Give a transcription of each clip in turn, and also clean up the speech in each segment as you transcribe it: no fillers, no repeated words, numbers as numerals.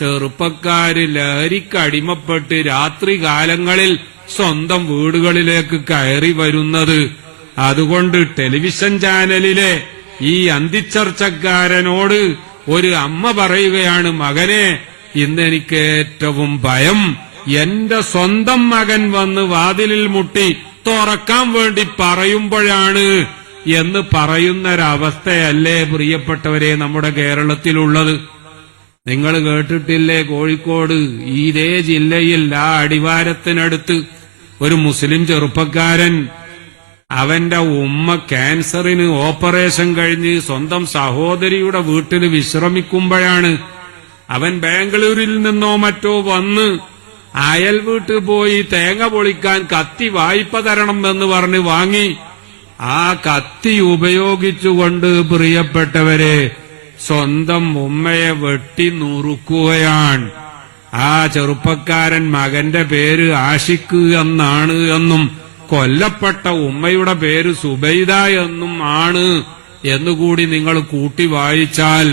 ചെറുപ്പക്കാര് ലഹരിക്കടിമപ്പെട്ട് രാത്രി കാലങ്ങളിൽ സ്വന്തം വീടുകളിലേക്ക് കയറി വരുന്നത്. അതുകൊണ്ട് ടെലിവിഷൻ ചാനലിലെ ഈ അന്തിച്ചർച്ചക്കാരനോട് ഒരു അമ്മ പറയുകയാണ്, മകനെ, ഇന്നെനിക്ക് ഏറ്റവും ഭയം എന്റെ സ്വന്തം മകൻ വന്ന് വാതിലിൽ മുട്ടി തുറക്കാൻ വേണ്ടി പറയുമ്പോഴാണ് എന്ന് പറയുന്നൊരവസ്ഥയല്ലേ പ്രിയപ്പെട്ടവരെ നമ്മുടെ കേരളത്തിലുള്ളത്. നിങ്ങൾ കേട്ടിട്ടില്ലേ, കോഴിക്കോട് ഇതേ ജില്ലയിൽ ആ അടിവാരത്തിനടുത്ത് ഒരു മുസ്ലിം ചെറുപ്പക്കാരൻ, അവന്റെ ഉമ്മ ക്യാൻസറിന് ഓപ്പറേഷൻ കഴിഞ്ഞ് സ്വന്തം സഹോദരിയുടെ വീട്ടിൽ വിശ്രമിക്കുമ്പോഴാണ് അവൻ ബാംഗ്ലൂരിൽ നിന്നോ മറ്റോ വന്ന് അയൽ വീട്ടിൽ പോയി തേങ്ങ പൊളിക്കാൻ കത്തി വായ്പ തരണം എന്ന് പറഞ്ഞ് വാങ്ങി. ആ കത്തി ഉപയോഗിച്ചുകൊണ്ട് പ്രിയപ്പെട്ടവരെ സ്വന്തം ഉമ്മയെ വെട്ടി നുറുക്കുകയാണ്. ആ ചെറുപ്പക്കാരൻ മകന്റെ പേര് ആഷിഖ് എന്നാണ് എന്നും കൊല്ലപ്പെട്ട ഉമ്മയുടെ പേര് സുബൈദ എന്നും ആണ് എന്നുകൂടി നിങ്ങൾ കൂട്ടി വായിച്ചാൽ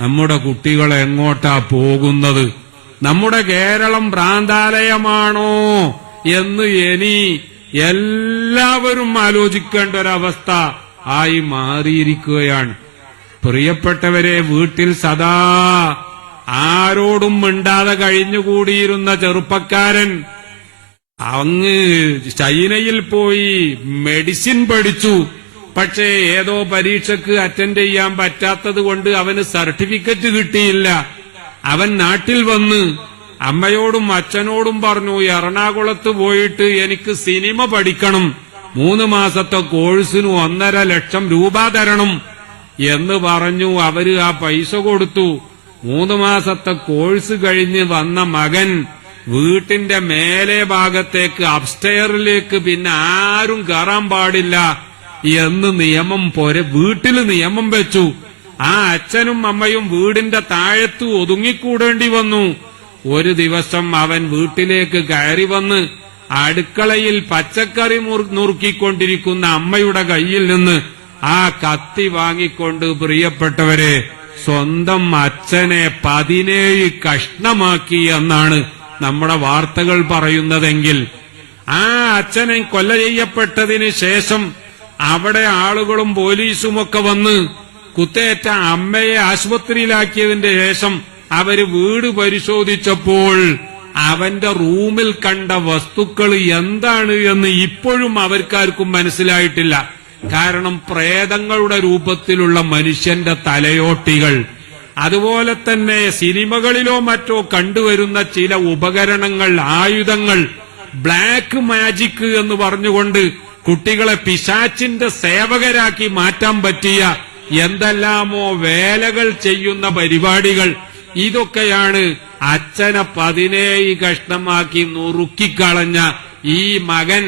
നമ്മുടെ കുട്ടികൾ എങ്ങോട്ടാ പോകുന്നത്? നമ്മുടെ കേരളം ഭ്രാന്താലയമാണോ എന്ന് ഇനി എല്ലാവരും ആലോചിക്കേണ്ട ഒരവസ്ഥ ആയി മാറിയിരിക്കുകയാണ്. പ്രിയപ്പെട്ടവരെ, വീട്ടിൽ സദാ ആരോടും മിണ്ടാതെ കഴിഞ്ഞുകൂടിയിരുന്ന ചെറുപ്പക്കാരൻ അങ്ങ് ചൈനയിൽ പോയി മെഡിസിൻ പഠിച്ചു. പക്ഷേ ഏതോ പരീക്ഷയ്ക്ക് അറ്റൻഡ് ചെയ്യാൻ പറ്റാത്തത് കൊണ്ട് അവന് സർട്ടിഫിക്കറ്റ് കിട്ടിയില്ല. അവൻ നാട്ടിൽ വന്ന് അമ്മയോടും അച്ഛനോടും പറഞ്ഞു, എറണാകുളത്ത് പോയിട്ട് എനിക്ക് സിനിമ പഠിക്കണം, 3 മാസത്തെ കോഴ്സിന് 1.5 ലക്ഷം രൂപ തരണം എന്ന് പറഞ്ഞു. അവര് ആ പൈസ കൊടുത്തു. 3 മാസത്തെ കോഴ്സ് കഴിഞ്ഞ് വന്ന മകൻ വീട്ടിന്റെ മേലെ ഭാഗത്തേക്ക് അപ്സ്റ്റെയറിലേക്ക് പിന്നെ ആരും കയറാൻ പാടില്ല എന്ന് നിയമം വീട്ടിൽ നിയമം വെച്ചു. ആ അച്ഛനും അമ്മയും വീടിന്റെ താഴത്ത് ഒതുങ്ങിക്കൂടേണ്ടി വന്നു. ഒരു ദിവസം അവൻ വീട്ടിലേക്ക് കയറി വന്ന് അടുക്കളയിൽ പച്ചക്കറി നുറുക്കിക്കൊണ്ടിരിക്കുന്ന അമ്മയുടെ കയ്യിൽ നിന്ന് ആ കത്തി വാങ്ങിക്കൊണ്ട് പ്രിയപ്പെട്ടവരെ സ്വന്തം അച്ഛനെ 17 കഷ്ണമാക്കി എന്നാണ് നമ്മുടെ വാർത്തകൾ പറയുന്നതെങ്കിൽ, ആ അച്ഛനെ കൊല ചെയ്യപ്പെട്ടതിന് ശേഷം അവിടെ ആളുകളും പോലീസുമൊക്കെ വന്ന് കുത്തേറ്റ അമ്മയെ ആശുപത്രിയിലാക്കിയതിന്റെ ശേഷം അവര് വീട് പരിശോധിച്ചപ്പോൾ അവന്റെ റൂമിൽ കണ്ട വസ്തുക്കൾ എന്താണ് എന്ന് ഇപ്പോഴും അവർക്കാർക്കും മനസ്സിലായിട്ടില്ല. കാരണം പ്രേതങ്ങളുടെ രൂപത്തിലുള്ള മനുഷ്യന്റെ തലയോട്ടികൾ, അതുപോലെ തന്നെ സിനിമകളിലോ മറ്റോ കണ്ടുവരുന്ന ചില ഉപകരണങ്ങൾ, ആയുധങ്ങൾ, ബ്ലാക്ക് മാജിക് എന്ന് പറഞ്ഞുകൊണ്ട് കുട്ടികളെ പിശാച്ചിന്റെ സേവകരാക്കി മാറ്റാൻ പറ്റിയ എന്തെല്ലാമോ വേലകൾ ചെയ്യുന്ന പരിപാടികൾ, ഇതൊക്കെയാണ് അച്ഛനെ 17 കഷ്ണമാക്കി നുറുക്കിക്കളഞ്ഞ ഈ മകൻ.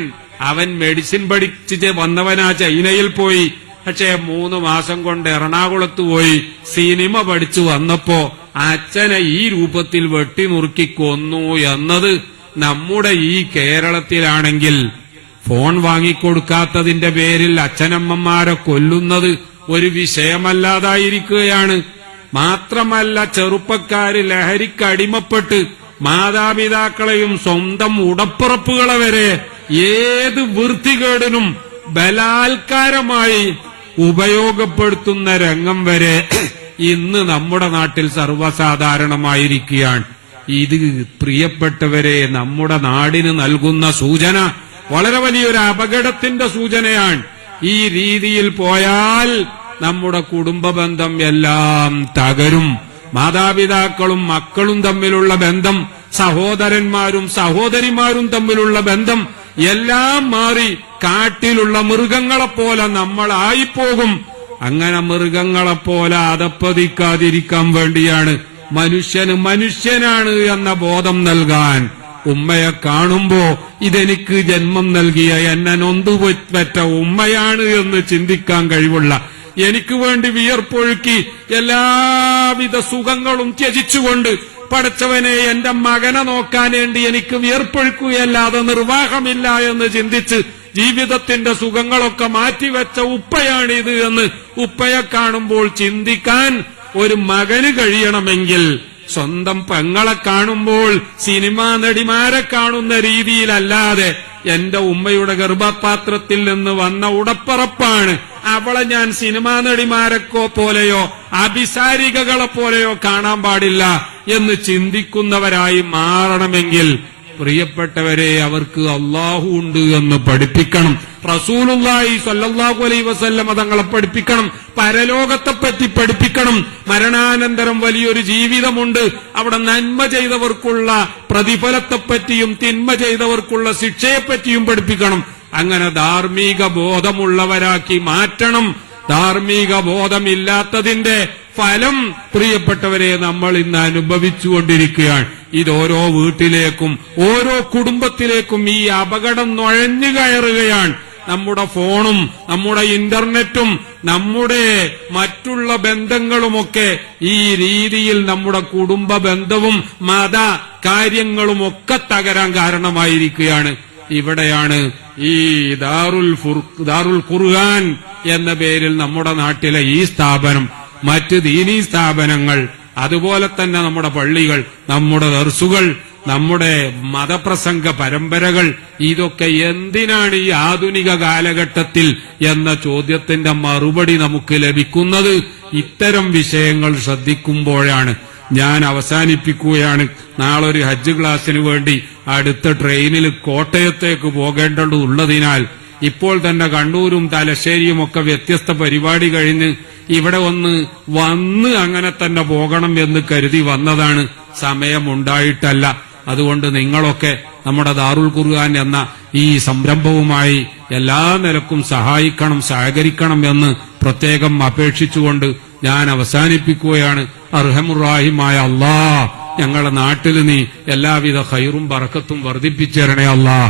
അവൻ മെഡിസിൻ പഠിച്ച് വന്നവനാ ചൈനയിൽ പോയി. പക്ഷേ 3 മാസം കൊണ്ട് എറണാകുളത്ത് പോയി സിനിമ പഠിച്ചു വന്നപ്പോ അച്ഛനെ ഈ രൂപത്തിൽ വെട്ടി നുറുക്കി കൊന്നു എന്നത് നമ്മുടെ ഈ കേരളത്തിലാണെങ്കിൽ ഫോൺ വാങ്ങിക്കൊടുക്കാത്തതിന്റെ പേരിൽ അച്ഛനമ്മമാരെ കൊല്ലുന്നത് ഒരു വിഷയമല്ലാതായിരിക്കുകയാണ്. മാത്രമല്ല, ചെറുപ്പക്കാര് ലഹരിക്കടിമപ്പെട്ട് മാതാപിതാക്കളെയും സ്വന്തം ഉടപ്പുറപ്പുകളെ വരെ ഏത് വൃത്തികേടിനും ബലാത്കാരമായി ഉപയോഗപ്പെടുത്തുന്ന രംഗം വരെ ഇന്ന് നമ്മുടെ നാട്ടിൽ സർവ്വസാധാരണമായിരിക്കുകയാണ്. ഇത് പ്രിയപ്പെട്ടവരെ നമ്മുടെ നാടിന് നൽകുന്ന സൂചന വളരെ വലിയൊരു അപകടത്തിന്റെ സൂചനയാണ്. ഈ രീതിയിൽ പോയാൽ നമ്മുടെ കുടുംബ ബന്ധം എല്ലാം തകരും. മാതാപിതാക്കളും മക്കളും തമ്മിലുള്ള ബന്ധം, സഹോദരന്മാരും സഹോദരിമാരും തമ്മിലുള്ള ബന്ധം എല്ലാം മാറി കാട്ടിലുള്ള മൃഗങ്ങളെപ്പോലെ നമ്മളായിപ്പോകും. അങ്ങനെ മൃഗങ്ങളെപ്പോലെ അതപ്പതിക്കാതിരിക്കാൻ വേണ്ടിയാണ് മനുഷ്യന് മനുഷ്യനാണ് എന്ന ബോധം നൽകാൻ ഉമ്മയെ കാണുമ്പോ ഇതെനിക്ക് ജന്മം നൽകിയ എന്നെ നൊന്തുപറ്റ ഉമ്മയാണ് എന്ന് ചിന്തിക്കാൻ കഴിവുള്ള, എനിക്ക് വേണ്ടി വിയർപ്പൊഴുക്കി എല്ലാവിധ സുഖങ്ങളും ത്യജിച്ചുകൊണ്ട് പടച്ചവനെ എന്റെ മകനെ നോക്കാൻ വേണ്ടി എനിക്ക് വിയർപ്പൊഴുക്കുകയല്ലാതെ നിർവാഹമില്ല എന്ന് ചിന്തിച്ച് ജീവിതത്തിന്റെ സുഖങ്ങളൊക്കെ മാറ്റിവെച്ച ഉപ്പയാണിത് എന്ന് ഉപ്പയെ കാണുമ്പോൾ ചിന്തിക്കാൻ ഒരു മകന് കഴിയണമെങ്കിൽ സ്വന്തം പെങ്ങളെ കാണുമ്പോൾ സിനിമാ നടിമാരെ കാണുന്ന രീതിയിലല്ലാതെ എന്റെ ഉമ്മയുടെ ഗർഭപാത്രത്തിൽ നിന്ന് വന്ന ഉടപ്പറപ്പാണ്, അവളെ ഞാൻ സിനിമാ നടിമാരെക്കോ പോലെയോ അഭിസാരികകളെ പോലെയോ കാണാൻ പാടില്ല എന്ന് ചിന്തിക്കുന്നവരായി മാറണമെങ്കിൽ പ്രിയപ്പെട്ടവരെ, അവർക്ക് അള്ളാഹു ഉണ്ട് എന്ന് പഠിപ്പിക്കണം. റസൂലുള്ളാഹി സ്വല്ലല്ലാഹു അലൈഹി വസല്ലം തങ്ങളെ പഠിപ്പിക്കണം. പരലോകത്തെപ്പറ്റി പഠിപ്പിക്കണം. മരണാനന്തരം വലിയൊരു ജീവിതമുണ്ട്, അവിടെ നന്മ ചെയ്തവർക്കുള്ള പ്രതിഫലത്തെപ്പറ്റിയും തിന്മ ചെയ്തവർക്കുള്ള ശിക്ഷയെപ്പറ്റിയും പഠിപ്പിക്കണം. അങ്ങനെ ധാർമ്മിക ബോധമുള്ളവരാക്കി മാറ്റണം. ധാർമ്മിക ബോധമില്ലാത്തതിന്റെ ഫലം പ്രിയപ്പെട്ടവരെ നമ്മൾ ഇന്ന് അനുഭവിച്ചുകൊണ്ടിരിക്കുകയാണ്. ഇതോരോ വീട്ടിലേക്കും ഓരോ കുടുംബത്തിലേക്കും ഈ അപകടം നുഴഞ്ഞു കയറുകയാണ്. നമ്മുടെ ഫോണും നമ്മുടെ ഇന്റർനെറ്റും നമ്മുടെ മറ്റുള്ള ബന്ധങ്ങളുമൊക്കെ ഈ രീതിയിൽ നമ്മുടെ കുടുംബ ബന്ധവും മത കാര്യങ്ങളുമൊക്കെ തകരാൻ കാരണമായിരിക്കുകയാണ്. ഇവിടെയാണ് ഈ ദാറുൽ ഖുർആൻ എന്ന പേരിൽ നമ്മുടെ നാട്ടിലെ ഈ സ്ഥാപനം, മറ്റ് ദീനീ സ്ഥാപനങ്ങൾ, അതുപോലെ തന്നെ നമ്മുടെ പള്ളികൾ, നമ്മുടെ ദർസുകൾ, നമ്മുടെ മതപ്രസംഗ പരമ്പരകൾ, ഇതൊക്കെ എന്തിനാണ് ഈ ആധുനിക കാലഘട്ടത്തിൽ എന്ന ചോദ്യത്തിന്റെ മറുപടി നമുക്ക് ലഭിക്കുന്നത് ഇത്തരം വിഷയങ്ങൾ ശ്രദ്ധിക്കുമ്പോഴാണ്. ഞാൻ അവസാനിപ്പിക്കുകയാണ്. നാളൊരു ഹജ്ജ് ക്ലാസ്സിന് വേണ്ടി അടുത്ത ട്രെയിനിൽ കോട്ടയത്തേക്ക് പോകേണ്ടതുള്ളതിനാൽ ഇപ്പോൾ തന്നെ കണ്ണൂരും തലശ്ശേരിയും ഒക്കെ വ്യത്യസ്ത പരിപാടി കഴിഞ്ഞ് ഇവിടെ വന്ന് അങ്ങനെ തന്നെ പോകണം എന്ന് കരുതി വന്നതാണ്. സമയമുണ്ടായിട്ടല്ല. അതുകൊണ്ട് നിങ്ങളൊക്കെ നമ്മുടെ ദാറുൽ ഖുർആൻ എന്ന ഈ സംരംഭവുമായി എല്ലാ നിലക്കും സഹായിക്കണം, സഹകരിക്കണം എന്ന് പ്രത്യേകം അപേക്ഷിച്ചുകൊണ്ട് ഞാൻ അവസാനിപ്പിക്കുകയാണ്. അർഹമുറാഹിമായ അല്ലാഹ്, ഞങ്ങളുടെ നാട്ടിൽ നീ എല്ലാവിധ ഖൈറും ബറക്കത്തും വർദ്ധിപ്പിച്ചേരണേ അല്ലാഹ്.